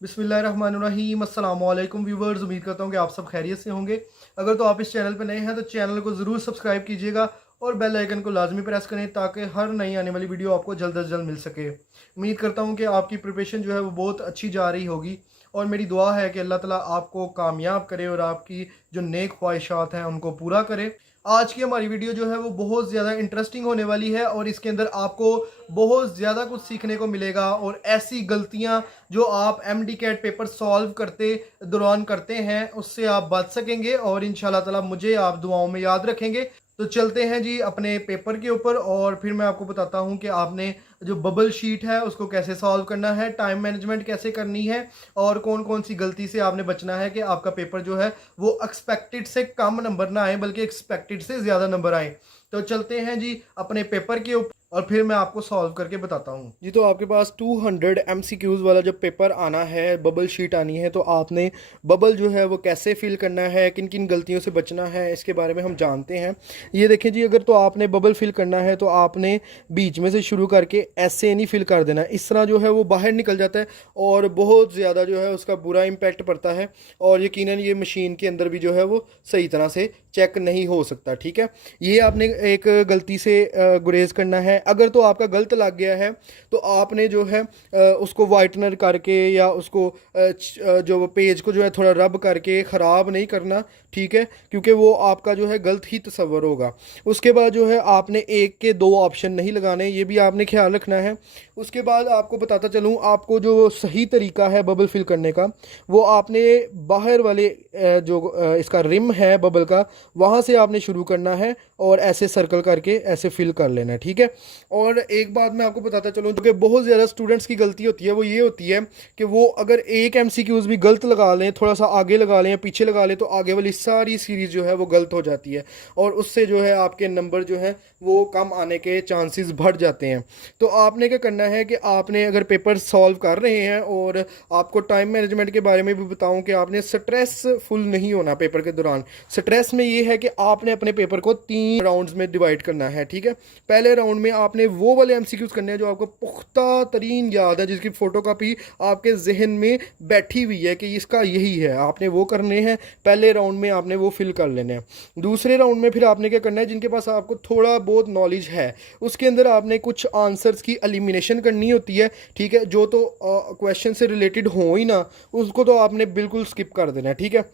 बिस्मिल्लाहिर्रहमानिर्रहीम अस्सलाम वालेकुम व्यूवर्स, उम्मीद करता हूँ कि आप सब खैरियत से होंगे। अगर तो आप इस चैनल पर नए हैं तो चैनल को ज़रूर सब्सक्राइब कीजिएगा और बेल आइकन को लाजमी प्रेस करें ताकि हर नई आने वाली वीडियो आपको जल्द अज जल्द मिल सके। उम्मीद करता हूँ कि आपकी प्रिपरेशन जो है वो बहुत अच्छी जा रही होगी और मेरी दुआ है कि अल्लाह ताला आपको कामयाब करे और आपकी जो नेक ख्वाहिशात हैं उनको पूरा करे। आज की हमारी वीडियो जो है वो बहुत ज़्यादा इंटरेस्टिंग होने वाली है और इसके अंदर आपको बहुत ज़्यादा कुछ सीखने को मिलेगा और ऐसी गलतियां जो आप एमडी कैट पेपर सॉल्व करते दौरान करते हैं उससे आप बच सकेंगे और इंशाल्लाह ताला मुझे आप दुआओं में याद रखेंगे। तो चलते हैं जी अपने पेपर के ऊपर और फिर मैं आपको बताता हूं कि आपने जो बबल शीट है उसको कैसे सॉल्व करना है, टाइम मैनेजमेंट कैसे करनी है और कौन कौन सी गलती से आपने बचना है कि आपका पेपर जो है वो एक्सपेक्टेड से कम नंबर ना आए बल्कि एक्सपेक्टेड से ज़्यादा नंबर आए। तो चलते हैं जी अपने पेपर के ऊपर और फिर मैं आपको सॉल्व करके बताता हूँ जी। तो आपके पास 200 MCQs वाला जब पेपर आना है, बबल शीट आनी है, तो आपने बबल जो है वो कैसे फिल करना है, किन किन गलतियों से बचना है, इसके बारे में हम जानते हैं। ये देखें जी, अगर तो आपने बबल फिल करना है तो आपने बीच में से शुरू करके ऐसे नहीं फिल कर देना, इस तरह जो है वो बाहर निकल जाता है और बहुत ज़्यादा जो है उसका बुरा इम्पैक्ट पड़ता है और यकीनन ये मशीन के अंदर भी जो है वो सही तरह से चेक नहीं हो सकता। ठीक है, ये आपने एक गलती से गुरेज करना है। अगर तो आपका गलत लग गया है तो आपने जो है उसको वाइटनर करके या उसको जो पेज को जो है थोड़ा रब करके ख़राब नहीं करना। ठीक है, क्योंकि वो आपका जो है गलत ही तस्वर होगा। उसके बाद जो है आपने एक के दो ऑप्शन नहीं लगाने, ये भी आपने ख्याल रखना है। उसके बाद आपको बताता चलूँ, आपको जो सही तरीका है बबल फिल करने का वो आपने बाहर वाले इसका रिम है बबल का, वहाँ से आपने शुरू करना है और ऐसे सर्कल करके ऐसे फिल कर लेना है। ठीक है, और एक बात मैं आपको बताता चलूँ कि बहुत ज़्यादा स्टूडेंट्स की गलती होती है, वो ये होती है कि वो अगर एक MCQs भी गलत लगा लें, थोड़ा सा आगे लगा लें या पीछे लगा लें, तो आगे वाली सारी सीरीज़ जो है वो गलत हो जाती है और उससे जो है आपके नंबर जो है वो कम आने के चांसेस बढ़ जाते हैं। तो आपने क्या करना है कि आपने अगर पेपर सॉल्व कर रहे हैं, और आपको टाइम मैनेजमेंट के बारे में भी बताऊं कि आपने स्ट्रेसफुल नहीं होना पेपर के दौरान। स्ट्रेस में ये है कि आपने अपने पेपर को 3 राउंड्स में डिवाइड करना है। ठीक है, पहले राउंड में आपने वो वाले MCQs करने हैं जो आपको पुख्ता तरीन याद है, जिसकी फ़ोटो कापी आपके जहन में बैठी हुई है कि इसका यही है, आपने वो करने हैं। पहले राउंड में आपने वो फिल कर लेने हैं। दूसरे राउंड में फिर आपने क्या करना है, जिनके पास आपको थोड़ा बहुत नॉलेज है उसके अंदर आपने कुछ आंसर्स की एलिमिनेशन करनी होती है। ठीक है, जो तो क्वेश्चन से रिलेटेड हो ही ना उसको तो आपने बिल्कुल स्किप कर देना है। ठीक है,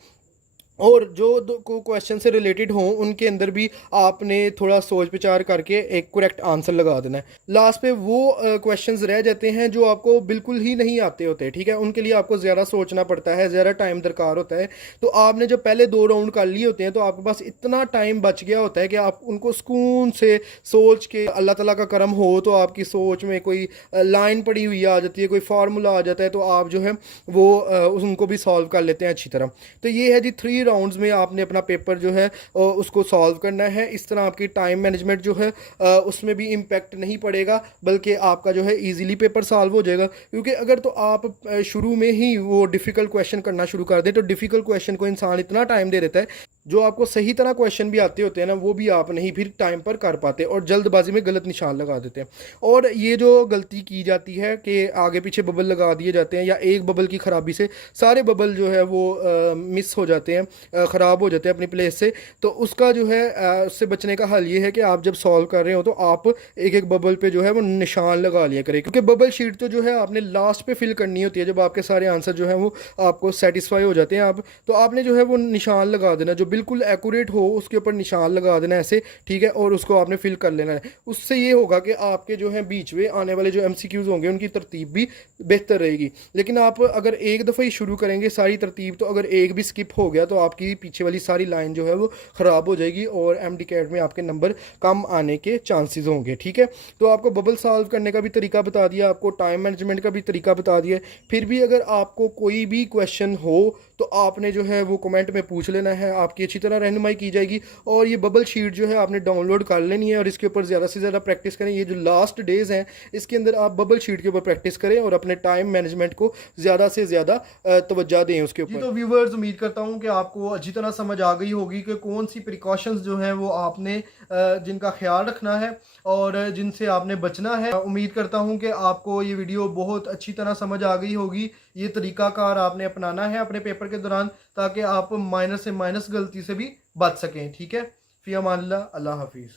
और जो को क्वेश्चन से रिलेटेड हों उनके अंदर भी आपने थोड़ा सोच विचार करके एक करेक्ट आंसर लगा देना है। लास्ट पे वो क्वेश्चंस रह जाते हैं जो आपको बिल्कुल ही नहीं आते होते। ठीक है, उनके लिए आपको ज़्यादा सोचना पड़ता है, ज़्यादा टाइम दरकार होता है। तो आपने जब पहले 2 राउंड कर लिए होते हैं तो आपके पास इतना टाइम बच गया होता है कि आप उनको सुकून से सोच के, अल्लाह ताला का करम हो तो आपकी सोच में कोई लाइन पड़ी हुई आ जाती है, कोई फार्मूला आ जाता है, तो आप जो है वो उनको भी सॉल्व कर लेते हैं अच्छी तरह। तो ये है जी 3 राउंड्स में आपने अपना पेपर जो है उसको सॉल्व करना है। इस तरह आपकी टाइम मैनेजमेंट जो है उसमें भी इम्पैक्ट नहीं पड़ेगा, बल्कि आपका जो है इजीली पेपर सॉल्व हो जाएगा। क्योंकि अगर तो आप शुरू में ही वो डिफ़िकल्ट क्वेश्चन करना शुरू कर दें तो डिफ़िकल्ट क्वेश्चन को इंसान इतना टाइम दे देता है, जो आपको सही तरह क्वेश्चन भी आते होते हैं ना वो भी आप नहीं फिर टाइम पर कर पाते और जल्दबाजी में गलत निशान लगा देते हैं। और ये जो गलती की जाती है कि आगे पीछे बबल लगा दिए जाते हैं या एक बबल की ख़राबी से सारे बबल जो है वो मिस हो जाते हैं, ख़राब हो जाते हैं अपनी प्लेस से। तो उसका जो है उससे बचने का हल ये है कि आप जब सॉल्व कर रहे हो तो आप एक एक बबल पे जो है वो निशान लगा लिया करें, क्योंकि बबल शीट तो जो है आपने लास्ट पे फिल करनी होती है जब आपके सारे आंसर जो है वो आपको सेटिस्फाई हो जाते हैं। आप तो आपने जो है वो निशान लगा देना, जो बिल्कुल एक्यूरेट हो उसके ऊपर निशान लगा देना ऐसे। ठीक है, और उसको आपने फिल कर लेना है। उससे ये होगा कि आपके जो है बीच में आने वाले जो MCQs होंगे उनकी तरतीब भी बेहतर रहेगी। लेकिन आप अगर एक दफ़ा ही शुरू करेंगे सारी तरतीब, तो अगर एक भी स्किप हो गया तो आपकी पीछे वाली सारी लाइन जो है वो ख़राब हो जाएगी और MD कैट में आपके नंबर कम आने के चांसेस होंगे। ठीक है, तो आपको बबल सॉल्व करने का भी तरीका बता दिया, आपको टाइम मैनेजमेंट का भी तरीका बता दिया। फिर भी अगर आपको कोई भी क्वेश्चन हो तो आपने जो है वो कमेंट में पूछ लेना है, आपकी अच्छी तरह रहनुमाई की जाएगी। और ये बबल शीट जो है आपने डाउनलोड कर लेनी है और इसके ऊपर ज़्यादा से ज़्यादा प्रैक्टिस करें। ये जो लास्ट डेज़ हैं इसके अंदर आप बबल शीट के ऊपर प्रैक्टिस करें और अपने टाइम मैनेजमेंट को ज़्यादा से ज़्यादा तवज्जो दें उसके ऊपर। तो व्यूवर्स, उम्मीद करता हूँ कि आपको अच्छी तरह समझ आ गई होगी कि कौन सी प्रिकॉशंस जो हैं वो आपने जिनका ख्याल रखना है और जिनसे आपने बचना है। उम्मीद करता हूँ कि आपको ये वीडियो बहुत अच्छी तरह समझ आ गई होगी ये तरीकाकार आपने अपनाना है अपने पेपर के दौरान, ताकि आप माइनस से माइनस गलती से भी बच सकें। ठीक है, फ़ी अमान अल्लाह, अल्लाह हाफिज़।